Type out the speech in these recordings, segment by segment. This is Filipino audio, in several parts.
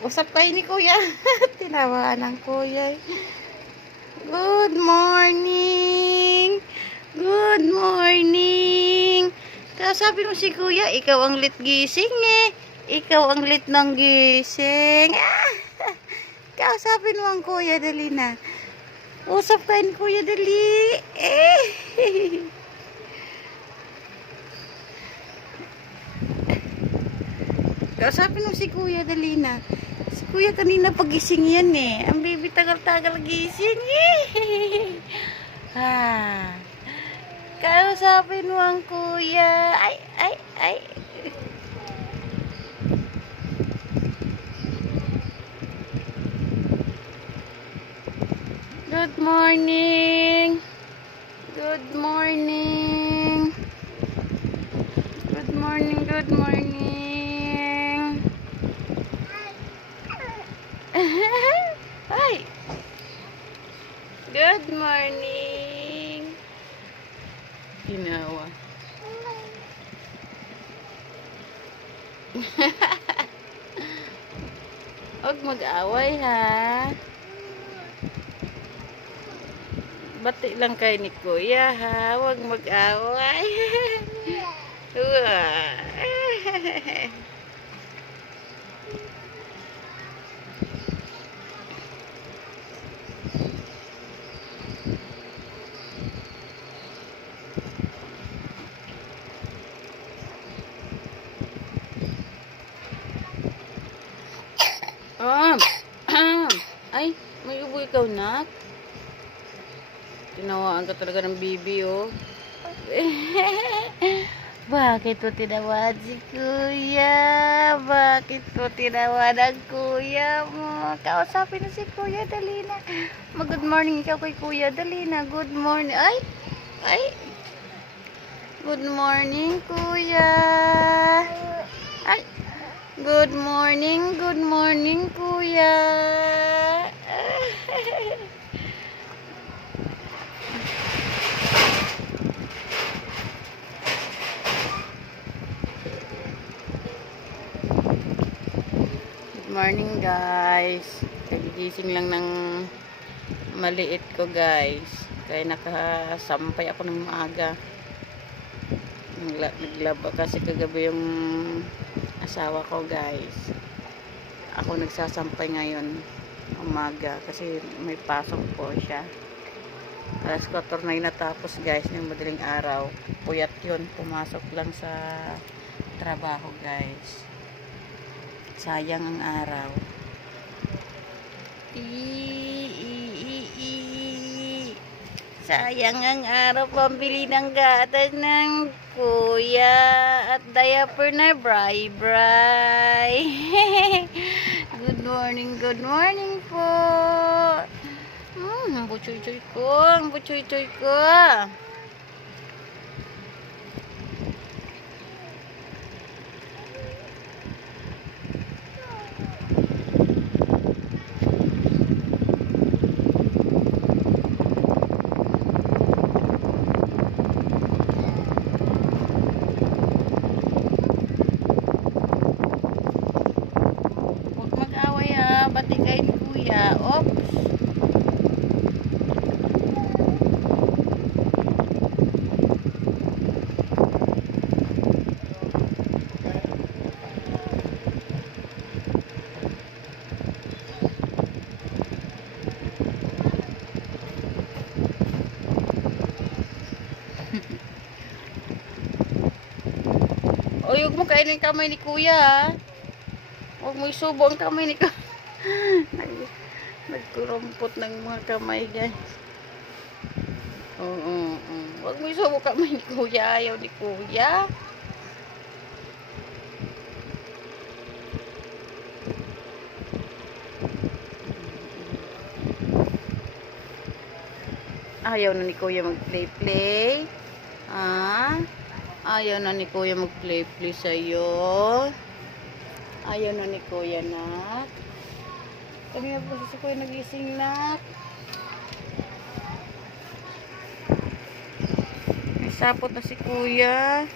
Usap kayo ni kuya. Tinawa ng kuya. Good morning. Good morning. Kasabi mo si kuya, ikaw ang lit gising eh. Ikaw ang lit ng gising. Kausapin mo ang kuya, dali na. Usap kayo ni kuya, dali. Kausapin mo si kuya, dali na. Si kuya kanina pagising yan eh. Ang baby tagal-tagal gising eh. Kausapin mo ang kuya. Ay. Good morning. Good morning. Good morning, good morning. Hi. Good morning. Ginawa. Huwag mag-away ha. Bati lang kayo ni kuya ha. Huwag mag-away. Ay, may ubo ikaw na. Tinawaan ka talaga ng bibi, oh. Bakit mo tinawaan si kuya? Bakit mo tinawaan ang kuya mo? Kausapin na si kuya, dali na. Mag-good morning ikaw kay kuya, dali na. Good morning. Ay. Good morning, kuya. Ay. Good morning, kuya. Good morning, guys. Kagigising lang ng maliit ko, guys. Kaya nakasampay ako ng maaga. Naglaba kasi kagabi yung asawa ko, guys. Ako nagsasampay ngayon umaga kasi may pasok po siya. Alas 4 na natapos, guys, ng madaling araw. Puyat yun, pumasok lang sa trabaho, guys. Sayang ang araw. Sayang ang araw, pambili ng gatas ng kuya at diaper na bray-bray. Good morning po. Ang butsoy-choy ko. Bati kayo ni kuya. Oops. O, huwag mo kainin kamay ni kuya ha. Huwag mo isubo ang kamay ni kuya. Nagkurumpot ng mga kamay, guys. Huwag mo isubo kamay ni kuya. Ayaw ni kuya. Ayaw na ni kuya mag-play-play. Ayaw na ni kuya mag-play-play sa'yo. Ayaw na ni kuya, nak. Kanina po si kuya nagising, nak. May sapot na si kuya.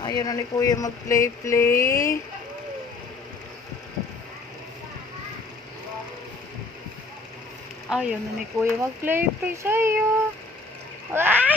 Ayaw na ni kuya mag-play-play. Ayaw na ni kuya mag-play-play sa'yo. Ah!